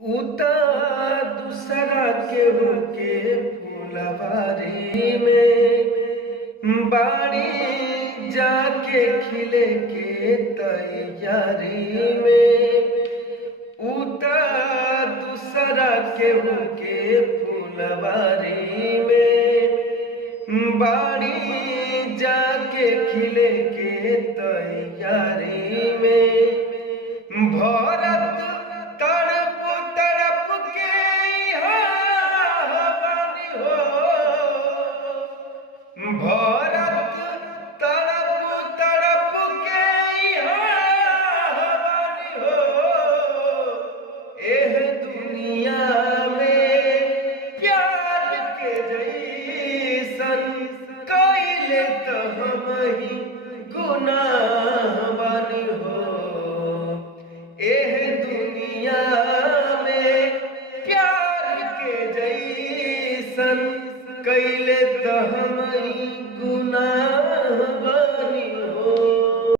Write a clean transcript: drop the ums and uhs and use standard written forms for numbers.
उता दूसरा केहू के फुलवारी में बाड़ी जाके खिले के तैयारी में। उता दूसरा केहू के फुलवारी में बाड़ी जाके खिले के तैयारी में। भरत तड़प तड़प के यहाँ बानी हो। भरत तड़प तड़प के यहाँ बानी हो। एह दुनिया में प्यार के जैसन कइले त हमही गुनाह बानी हो। एह दुनिया में प्यार के जैसन कइले त हमही गुनाह